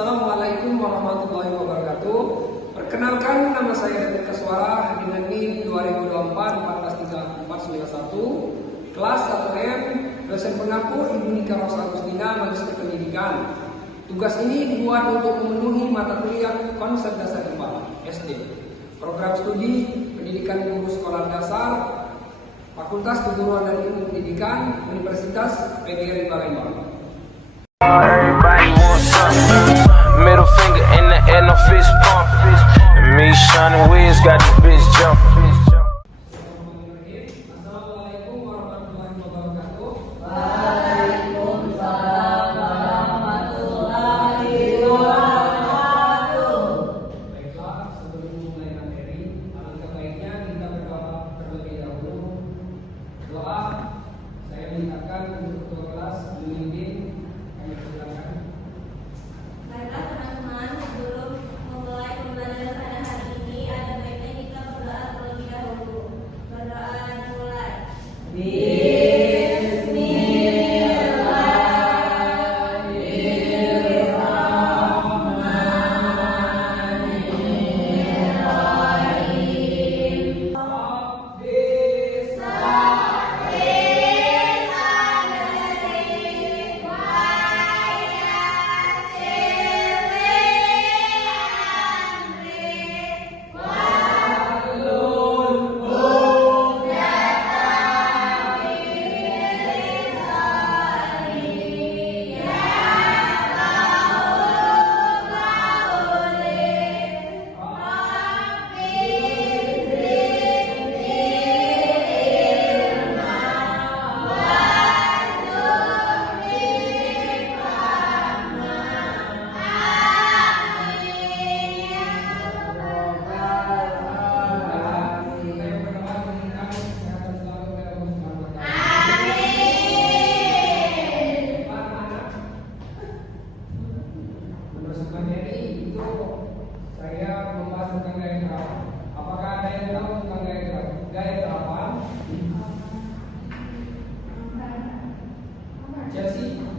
Assalamualaikum warahmatullahi wabarakatuh. Perkenalkan, nama saya Detik Kaswara dengan NIM 2024-143491, kelas 1M, dosen pengaku Ibu Nika Rosa Agustina, Magister Pendidikan. Tugas ini dibuat untuk memenuhi mata kuliah konsep dasar IPA SD, program studi pendidikan guru sekolah dasar, Fakultas Keguruan dan Ilmu Pendidikan, Universitas PGRI Palembang. Everybody wants something. Middle finger in the air, no fist pump. And me, Sean Wiz, got the bitch jumping. Assalamualaikum warahmatullahi wabarakatuh. Waalaikumsalam warahmatullahi wabarakatuh. Baiklah, sebelum memulai materi, alangkah baiknya kita berdoa terlebih dahulu. Doa, saya mintakan untuk ketua kelas memimpin. Kami persilakan. Baiklah teman-teman, sebelum memulai pembelajaran pada hari ini, ada baiknya kita berdoa terlebih dahulu. Berdoa dimulai.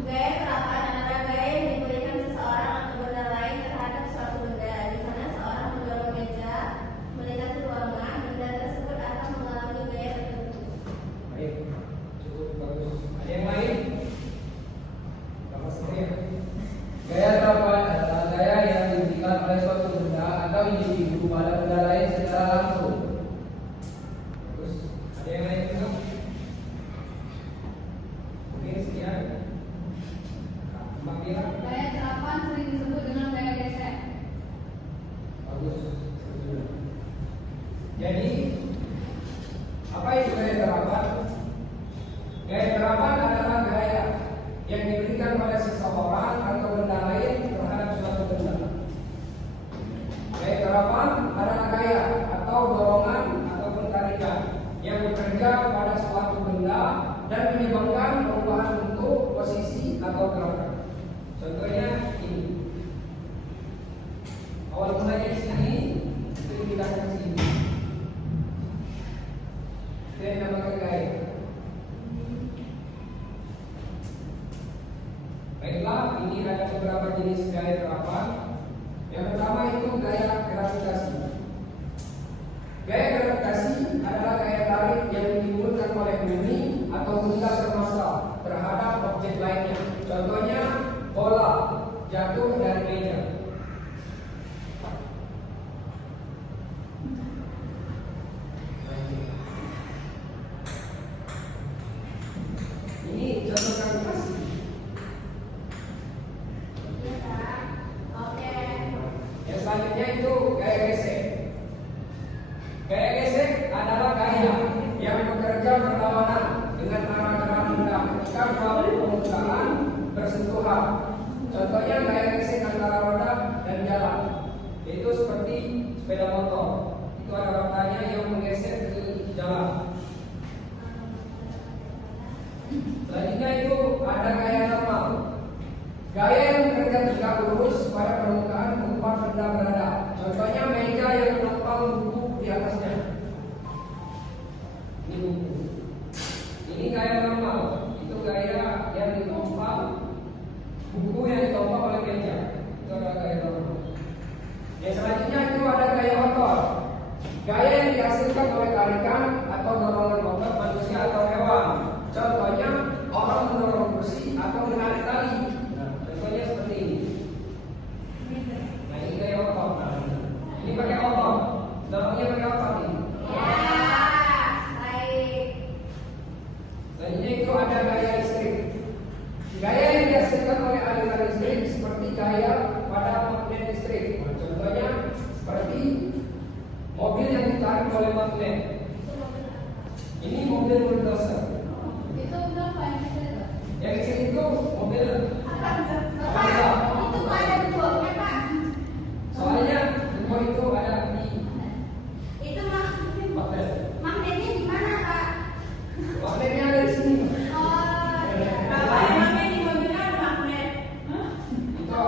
Gaya terapan adalah gaya yang diberikan seseorang atau benda lain terhadap suatu benda. Di sana seorang mendorong meja, melintasi ruangan, benda tersebut akan mengalami gaya tertentu. Baik, cukup bagus. Ada yang lain? Bapak saya. Gaya terapan adalah gaya yang diberikan oleh suatu benda atau individu pada benda lain secara langsung. Bagus. Ada yang lain juga? Oke, sekian. Mbak Mira. Gaya terapan sering disebut dengan gaya gesek. Bagus. Jadi, apa itu gaya terapan? Gaya terapan adalah gaya yang diberikan oleh seseorang atau benda lain terhadap suatu benda. Gaya terapan adalah gaya atau dorongan ataupun tarikan yang bekerja pada suatu benda dan menyebabkan perubahan bentuk, posisi atau gerakan. Contohnya ini. Awal mulanya di sini, itu dipindahkan ke sini. Itu yang dinamakan gaya. Baiklah, ini ada beberapa jenis gaya terapan. Yang pertama itu gaya gravitasi. Gaya gravitasi adalah gaya tarik yang ditimbulkan oleh bumi atau benda bermassa terhadap objek lainnya. Contohnya bola jatuh dari meja. Ini contoh gravitasi. Oke. Yang selanjutnya itu gaya gesek. Gaya gesek adalah gaya yang bekerja berlawanan dengan arah gerak benda ketika suatu permukaan bersentuhan. Contohnya gaya gesek antara roda dan jalan, yaitu seperti sepeda motor. Itu ada rodanya yang menggesek ke jalan. Selanjutnya itu ada gaya normal. Gaya yang bekerja tegak lurus pada permukaan tempat benda berada. Contohnya meja yang menopang buku di atasnya. Ini buku. Ini gaya normal. Itu gaya yang ditopang buku yang ditopang oleh meja. Itu adalah Gaya yang dihasilkan oleh tarikan atau dorongan otot manusia atau hewan. Contohnya orang mendorong kursi atau menarik tali. Contohnya seperti ini. Nah ini gaya otot. Ini pakai otot. Dorongnya pakai otot ini. Selanjutnya itu ada gaya listrik. Gaya yang dihasilkan oleh aliran listrik seperti gaya pada magnet listrik. Contohnya seperti mobil yang ditarik oleh magnet. Ini mobil bulldozer. Itu berapa yang bisa? Yang di sini itu mobil Avanza. Itu ada gerbongnya Pak. Soalnya gerbong itu ada di Itu magnet. magnetnya di mana Pak? Magnetnya ada di sini. Oh, iya. Bapak emangnya di mobilnya ada magnet? Itu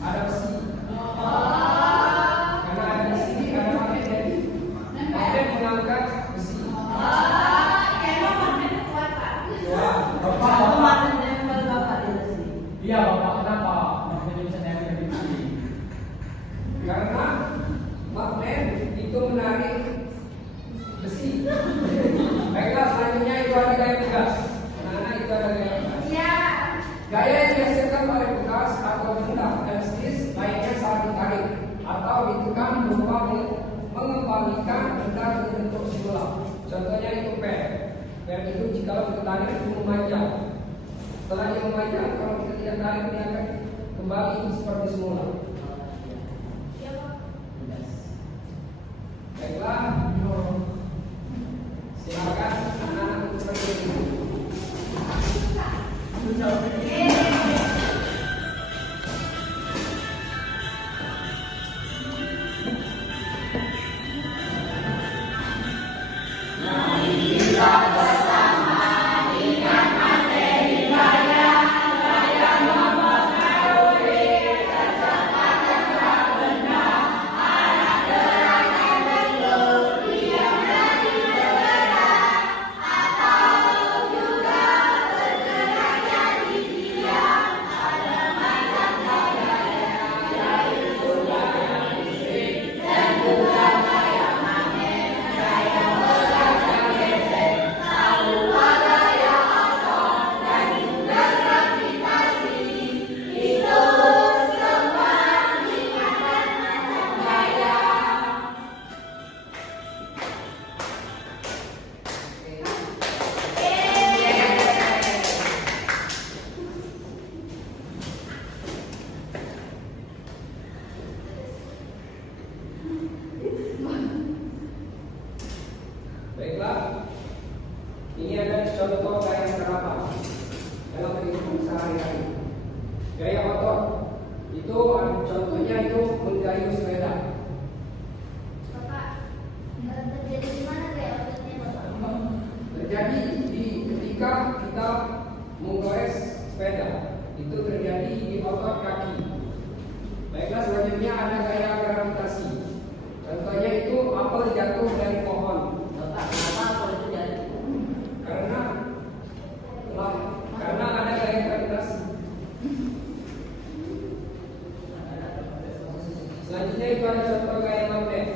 ada besi. Oh. Karena ada di sini ada magnet jadi magnet mengangkat besi. Emang magnetnya kuat Pak? Wah, Bapak, Magnetnya kalau Bapak di sini. iya Bapak, kenapa maksudnya bisa nempel di sini? karena magnet itu menarik besi. Baiklah, selanjutnya itu ada gaya pegas. Nah, itu ada gaya pegas. Iya. Gaya yang dihasilkan oleh bekas atau benda dan jenis lainnya saat ditarik atau ditekan berupa mengembalikan benda ke bentuk semula. Contohnya itu pen. Pen itu jika kita tarik itu memanjang. Setelah dia memanjang, kalau kita tidak tarik dia akan kembali seperti semula. Iya Pak. Baiklah, silakan anak-anak seperti ini. Baiklah, ini ada contoh gaya serapan dalam kehidupan sehari-hari. Gaya otot itu contohnya itu menggayuh sepeda. Bapak, terjadi di mana gaya ototnya Bapak? Terjadi ketika kita menggores sepeda, itu terjadi di otot kaki. Baiklah, selanjutnya ada gaya gravitasi. Contohnya itu apel jatuh dari pohon. Kenapa apel itu jatuh? Karena ada gaya gravitasi. Selanjutnya itu ada contoh gaya magnet.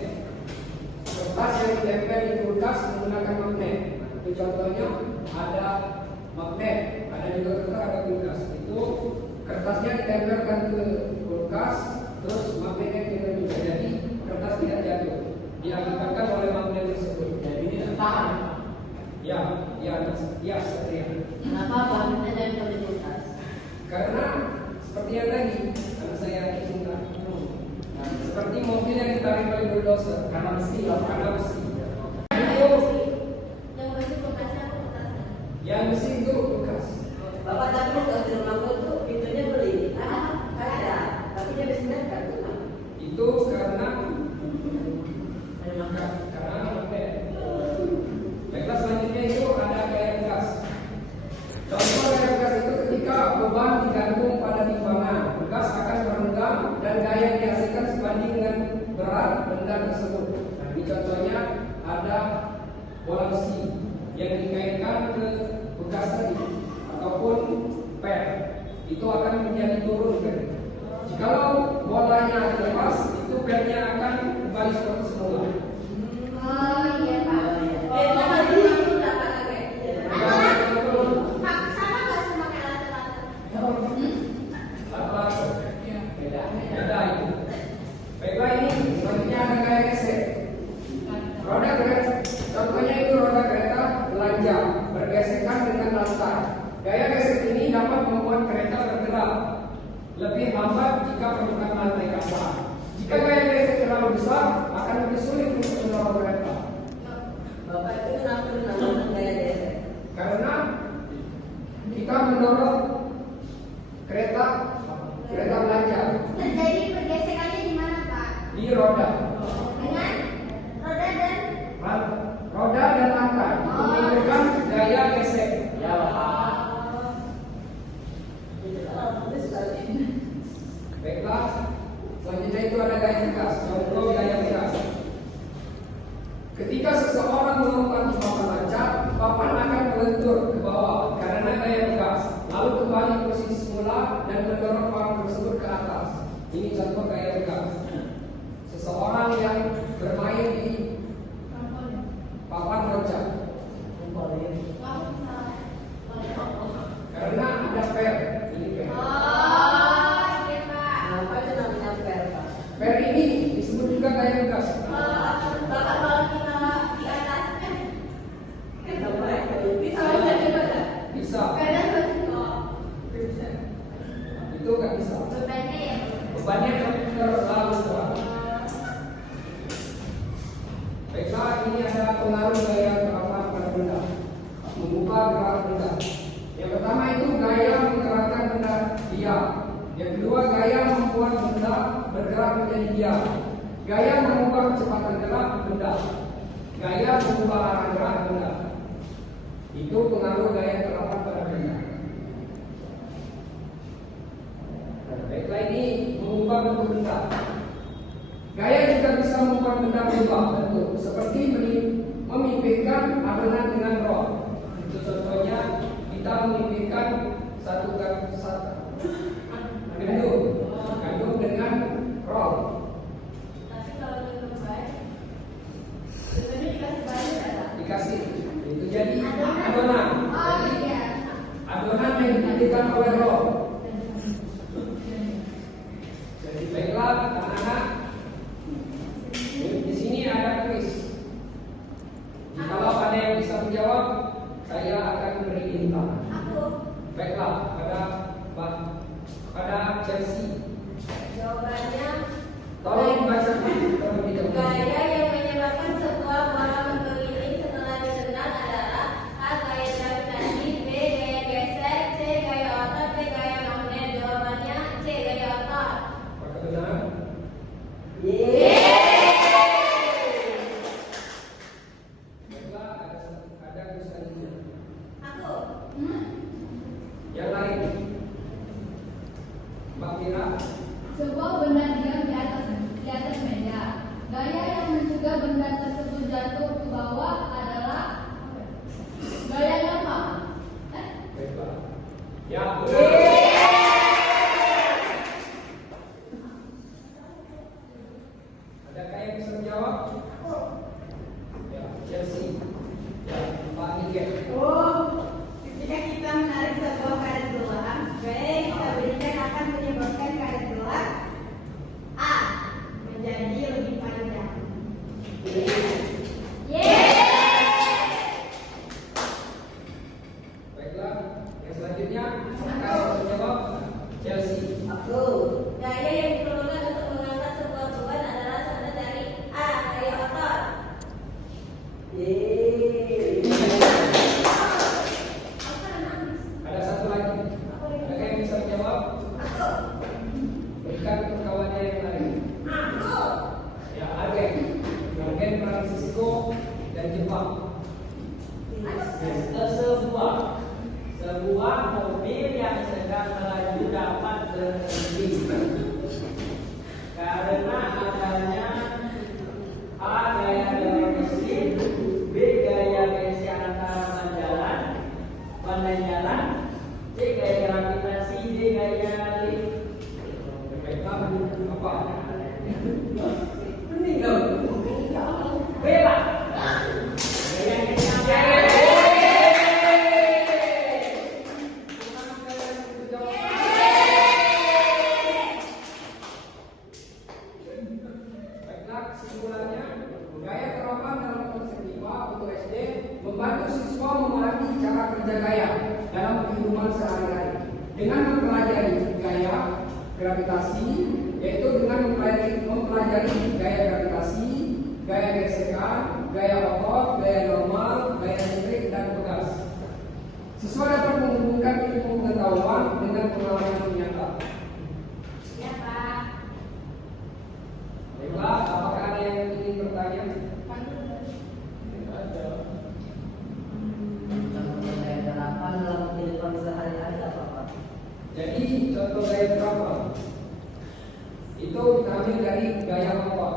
Kertas yang ditempel di kulkas menggunakan magnet. Itu contohnya ada magnet, ada juga kertas, ada kulkas. Itu kertasnya ditempelkan ke kulkas, terus magnetnya kita juga. Jadi kertas tidak jatuh, diakibatkan oleh magnet tersebut. Jadi ini tertahan. Ya, seperti itu. Kenapa magnetnya nempel di kulkas? Karena seperti yang tadi, karena saya cinta. Seperti mobil yang ditarik oleh bulldozer, karena besi. Yang besi kulkasnya apa kulkasnya? Yang besi itu bekas. Bapak tapi kalau di rumahku tuh pintunya beli, ada, tapi dia biasanya nggak tuh. Itu karena magnet. Baiklah, selanjutnya itu ada gaya bekas. Contoh gaya bekas itu ketika beban digantung pada timbangan, bekas akan merenggang dan gaya yang dihasilkan sebanding dengan berat benda tersebut. Nah, ini contohnya ada bola besi yang dikaitkan ke bekas tadi ataupun pen, itu akan menjadi turun kan. Jikalau bolanya lepas, itu pennya akan kembali seperti semula. jika permukaan lantai kasar. Jika gaya gesek terlalu besar, akan lebih sulit untuk mendorong kereta. Bapak itu kenapa dinamakan gaya gesek? Karena kita mendorong kereta belanja Terjadi pergesekannya di mana, Pak? di roda. Dengan roda dan Roda dan lantai menimbulkan gaya gesek. Baiklah, selanjutnya itu ada gaya tegas. Contoh gaya tegas. Ketika seseorang melompat di papan loncat, papan akan melentur ke bawah karena gaya tegas, lalu kembali ke posisi semula dan mendorong papan tersebut ke atas. Ini contoh gaya tegas. Seseorang yang bermain di papan loncat karena ada per. Ini per. iya, Pak. Kenapa itu namanya per, Pak? Per ini disebut juga gaya tegas. Bapak kalau kita di atas Bisa baca coba nggak? Bisa. Kadang Itu nggak bisa. bebannya ya. Bebannya terlalu berat. Baiklah, ini ada pengaruh gaya terapan pada benda. Mengubah gerak benda. Yang pertama itu gaya menggerakkan benda diam. Yang kedua gaya membuat benda bergerak menjadi diam. Gaya mengubah kecepatan gerak benda. Gaya mengubah arah gerak benda. Itu pengaruh gaya terapan pada benda. Baiklah, ini mengubah bentuk benda. Gaya juga bisa membuat benda berubah bentuk, seperti memimpikan adonan dengan roll. Itu contohnya kita memimpikan gandum dengan roll. Tapi kalau di beban, bebannya dikasih banyak ada. Dikasih itu jadi adonan. Oh iya. Adonan yang dipimpikan oleh roll. Jadi baiklah anak-anak, di sini ada kuis. Kalau ada yang bisa menjawab, saya akan beri bintang. Aku. Baiklah, pada Chelsea. Jawabannya Tolong dibacakan terlebih dahulu. gaya yang menyebabkan sebuah bola mengeliling setelah ditendang adalah A. Gaya gravitasi, B. Gaya geser, C. Gaya otot, D. Gaya magnet. Jawabannya C. Gaya otot. Apakah benar? Baiklah, ada kuis selanjutnya. Aku. Yang lain, Mbak Mira. Sebuah benda diam di atas meja. Gaya yang mencegah benda tersebut jatuh ke bawah adalah gaya lama. Baiklah. Ya. Adakah yang bisa menjawab? Ya, Chelsea. Ya, Pak Niken. Ketika kita menarik sebuah karet gelang, gaya yang kita berikan akan menyebabkan karet gelang A. Menjadi lebih panjang. Baiklah, yang selanjutnya adakah yang bisa menjawab? Chelsea. Aku. Gaya yang diperlukan untuk mengangkat sebuah beban adalah contoh dari A. Gaya otot. Ada satu lagi. Adakah yang bisa menjawab? Berikan untuk kawannya yang lain. Ya, Argen Francisco dan Jepang. Sebuah mobil yang sedang melaju dapat berhenti karena adanya A. Gaya dorong mesin, B. Gaya geser antara badan jalan, C. Gaya gravitasi, D. Gaya lift. Baiklah, apa? Meninggal. B. Pak. Gaya geser. Baiklah, kesimpulannya, gaya terapan dalam konsep IPA untuk SD membantu siswa memahami cara kerja gaya dalam kehidupan sehari-hari. Dengan mempelajari gaya, gravitasi, yaitu dengan mempelajari gaya gravitasi, gaya gesekan, gaya otot, gaya normal, gaya elektrik, dan pegas. Siswa dapat menghubungkan ilmu pengetahuan dengan pengalaman nyata. Ya, Pak. Baiklah, apakah ada yang ingin bertanya? Contoh gaya terapan dalam kehidupan sehari-hari apa Pak? Jadi contoh gaya terapan itu kita ambil dari gaya otot.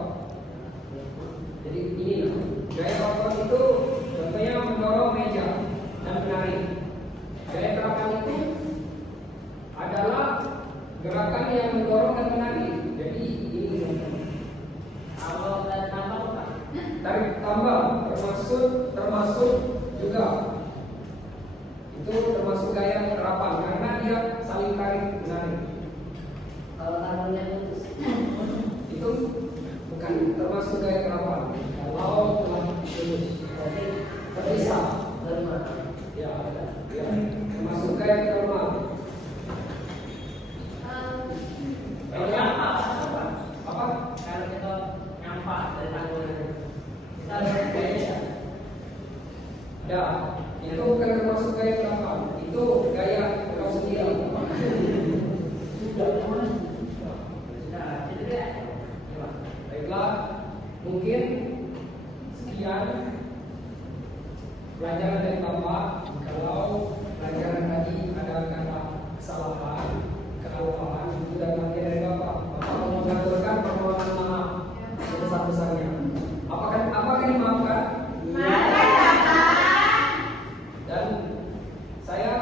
Jadi ini gaya otot itu contohnya mendorong meja dan menarik. Gaya terapan itu adalah gerakan yang mendorong dan menarik. Jadi ini Kalau dan tambah Pak. tarik tambah termasuk juga itu termasuk gaya terapan karena dia saling tarik menarik. Kalau tangannya putus, Itu bukan termasuk gaya terapan. Kalau telah lulus berarti terpisah, normal. ya, termasuk gaya terapan. Kalau nyampak Pak. Apa? Kalau kita nyampak dari tanggul kita harus gaya. Ya, itu bukan termasuk gaya terapan. Itu gaya kau sendiri. Sudah, jadi dia. Baiklah, mungkin sekian pelajaran dari Bapak. Kalau pelajaran tadi ada kata kesalahan, kealpaan itu dan bagian dari Bapak. Bapak mau mengaturkan permohonan maaf sebesar-besarnya. Apakah dimaafkan? Dan saya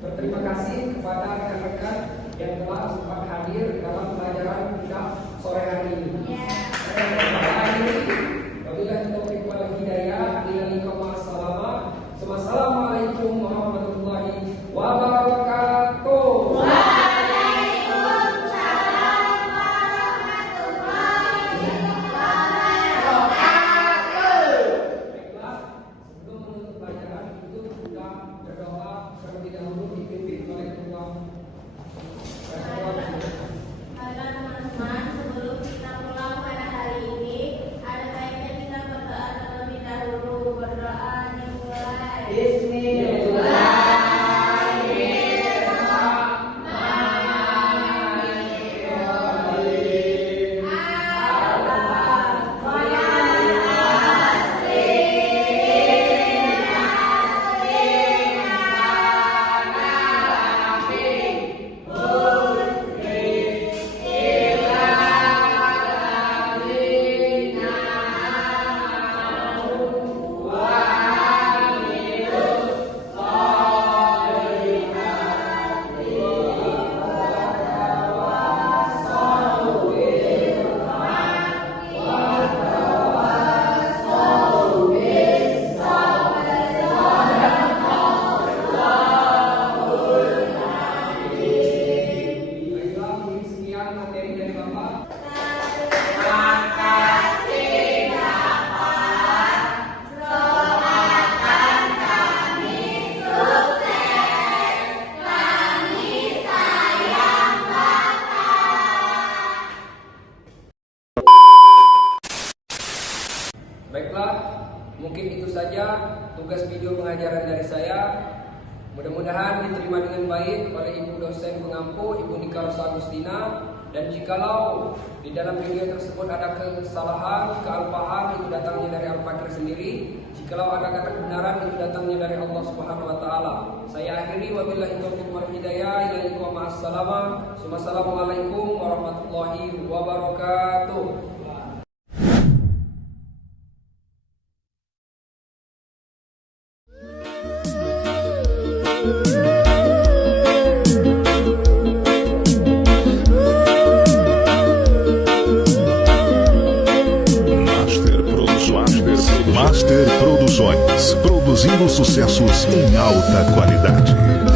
berterima kasih kepada rekan-rekan yang telah sempat hadir dalam pelajaran kita sore hari ini. Wabillahi taufiq wal hidayah. Assalamualaikum warahmatullahi wabarakatuh. Baiklah, sebelum menutup pelajaran itu sudah berdoa terlebih dahulu dipimpin oleh ketua. Baiklah teman-teman, sebelum kita pulang pada hari ini, ada baiknya kita berdoa terlebih dahulu. Berdoa dimulai. Baiklah, mungkin sekian materi dari Bapak. Baiklah, mungkin itu saja tugas video pengajaran dari saya. Mudah-mudahan diterima dengan baik oleh Ibu dosen pengampu, Ibu Nika Rosa Agustina. Dan jikalau di dalam video tersebut ada kesalahan, kealpaan, itu datangnya dari Al-Fakir sendiri. Jikalau ada kata kebenaran, itu datangnya dari Allah Subhanahu wa taala. Saya akhiri, wabillahi taufiq wal hidayah. Assalamualaikum warahmatullahi wabarakatuh. Master Produções, produzindo sucessos em alta qualidade.